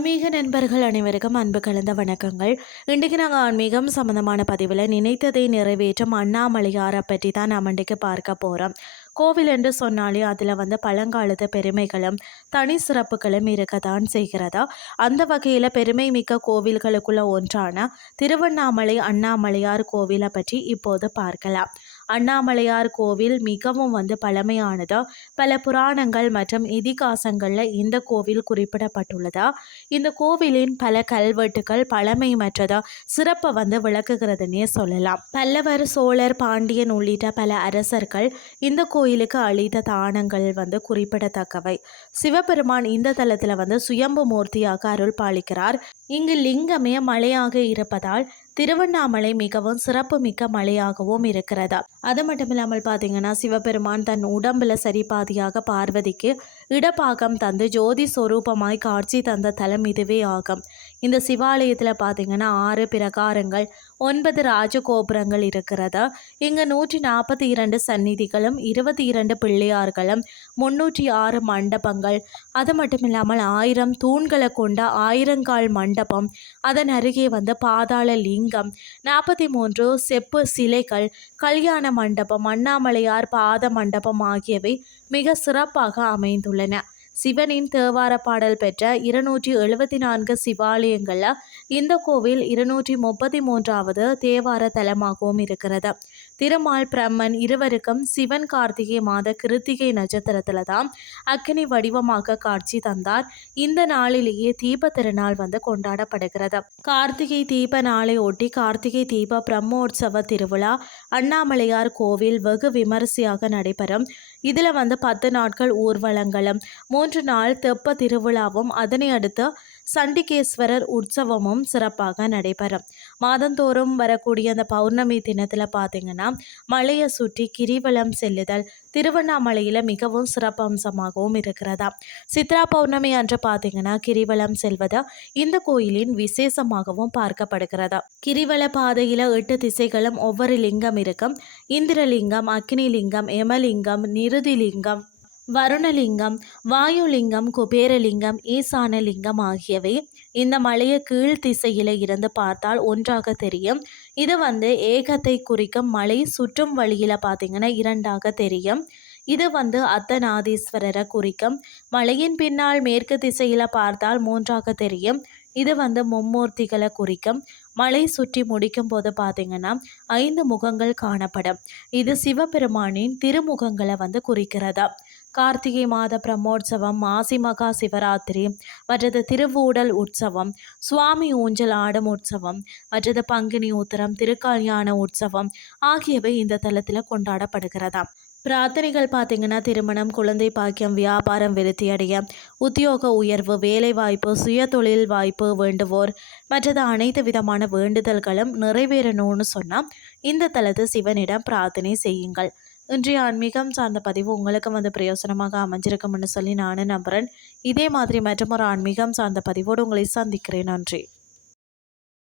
ஆன்மீக நண்பர்கள் அனைவருக்கும் அன்பு கலந்த வணக்கங்கள். இன்றைக்கு நாங்கள் ஆன்மீகம் சம்பந்தமான பதிவில் நினைத்ததை நிறைவேற்றும் அண்ணாமலையாரை பற்றி தான் நாம் இன்றைக்கு பார்க்க போகிறோம். கோவில் என்று சொன்னாலே அதில் பழங்காலத்து பெருமைகளும் தனி சிறப்புகளும் இருக்கத்தான் செய்கிறதா. அந்த வகையில் பெருமை மிக்க கோவில்களுக்குள்ள ஒன்றான திருவண்ணாமலை அண்ணாமலையார் கோவிலை பற்றி இப்போது பார்க்கலாம். அண்ணாமலையார் கோவில் மிகவும் பழமையானது. பல புராணங்கள் மற்றும் இதிகாசங்களில் இந்த கோவில் குறிப்பிடப்பட்டுள்ளதா. இந்த கோவிலின் பல கல்வெட்டுகள் பழமைமற்றதா சிறப்பை விளக்குகிறதுனே சொல்லலாம். பல்லவர், சோழர், பாண்டியன் உள்ளிட்ட பல அரசர்கள் இந்த கோயிலுக்கு அளித்த தானங்கள் குறிப்பிடத்தக்கவை. சிவபெருமான் இந்த தலத்தில் சுயம்பு மூர்த்தியாக அருள் பாலிக்கிறார். இங்கு லிங்கமே மலையாக இருப்பதால் திருவண்ணாமலை மிகவும் சிறப்பு மிக்க மலையாகவும் இருக்கிறதா. அது மட்டும் இல்லாமல் பார்த்தீங்கன்னா, சிவபெருமான் தன் உடம்புல சரிபாதியாக பார்வதிக்கு இடப்பாகம் தந்து ஜோதி சொரூபமாய் காட்சி தந்த தலம் இதுவே ஆகும். இந்த சிவாலயத்தில் பார்த்தீங்கன்னா 6 பிரகாரங்கள், 9 ராஜகோபுரங்கள் இருக்கிறது. இங்கு 142 சந்நிதிகளும் 22 பிள்ளையார்களும் 306 மண்டபங்கள், அது மட்டும் இல்லாமல் 1000 தூண்களை கொண்ட 1000 கால் மண்டபம், அதன் அருகே பாதாள லிங்கம், 43 செப்பு சிலைகள், கல்யாண மண்டபம், அண்ணாமலையார் பாத மண்டபம் ஆகியவை மிக சிறப்பாக அமைந்துள்ளன. சிவனின் தேவார பாடல் பெற்ற 274 சிவாலயங்களில் இந்த கோவில் 233வது தேவார தலமாகவும் இருக்கிறது. திருமால், பிரம்மன் இருவருக்கும் சிவன் கார்த்திகை மாத கிருத்திகை நட்சத்திரத்தில் தான் அக்னி வடிவமாக காட்சி தந்தார். இந்த நாளிலேயே தீப திருநாள் கொண்டாடப்படுகிறது. கார்த்திகை தீப நாளை ஒட்டி கார்த்திகை தீப பிரம்மோற்சவ திருவிழா அண்ணாமலையார் கோவில் வெகு விமரிசையாக நடைபெறும். இதில் 10 நாட்கள் ஊர்வலங்களும் 3 நாள் தெப்ப திருவிழாவும் அதனை அடுத்து சண்டிகேஸ்வரர் உற்சவமும் சிறப்பாக நடைபெறும். மாதந்தோறும் வரக்கூடிய அந்த பௌர்ணமி தினத்தில் பார்த்தீங்கன்னா மலையை சுற்றி கிரிவலம் செல்லுதல் திருவண்ணாமலையில் மிகவும் சிறப்பம்சமாகவும் இருக்கிறதா. சித்ரா பௌர்ணமி அன்று பார்த்தீங்கன்னா கிரிவலம் செல்வது இந்த கோயிலின் விசேஷமாகவும் பார்க்கப்படுகிறதா. கிரிவல பாதையில் 8 திசைகளும் ஒவ்வொரு லிங்கம் இருக்கும். இந்திரலிங்கம், அக்னிலிங்கம், யமலிங்கம், நிருதிலிங்கம், வருணலிங்கம், வாயுலிங்கம், குபேரலிங்கம், ஈசானலிங்கம் ஆகியவை இந்த மலையை கீழ் திசையில் இருந்து பார்த்தால் ஒன்றாக தெரியும். இது ஏகத்தை குறிக்கும். மலை சுற்றும் வழியில் பார்த்தீங்கன்னா 2ஆக தெரியும். இது அர்த்தநாதீஸ்வரரை குறிக்கும். மலையின் பின்னால் மேற்கு திசையில் பார்த்தால் 3ஆக தெரியும். இது மும்மூர்த்திகளை குறிக்கும். மலை சுற்றி முடிக்கும் போது பார்த்தீங்கன்னா 5 முகங்கள் காணப்படும். இது சிவபெருமானின் திருமுகங்களை குறிக்கிறதா. கார்த்திகை மாத பிரம்மோற்சவம், மாசி மகா சிவராத்திரி, மற்றது திருவூடல் உற்சவம், சுவாமி ஊஞ்சல் ஆடும் உற்சவம், மற்றது பங்குனி உத்திரம், திருக்கல்யாண உற்சவம் ஆகியவை இந்த தலத்தில் கொண்டாடப்படுகிறதா. பிரார்த்தனைகள் பார்த்தீங்கன்னா திருமணம், குழந்தை பாக்கியம், வியாபாரம் விருத்தியடைய, உத்தியோக உயர்வு, வேலை வாய்ப்பு, சுய தொழில் வாய்ப்பு வேண்டுவோர் மற்றது அனைத்து விதமான வேண்டுதல்களும் நிறைவேறணும்னு சொன்னால் இந்த தலத்து சிவனிடம் பிரார்த்தனை செய்யுங்கள். இன்றைய ஆன்மீகம் சார்ந்த பதிவு உங்களுக்கு பிரயோசனமாக அமைஞ்சிருக்கும்னு சொல்லி நானும் நம்புகிறேன். இதே மாதிரி மற்றும் ஒரு ஆன்மீகம் சார்ந்த பதிவோடு உங்களை சந்திக்கிறேன். நன்றி.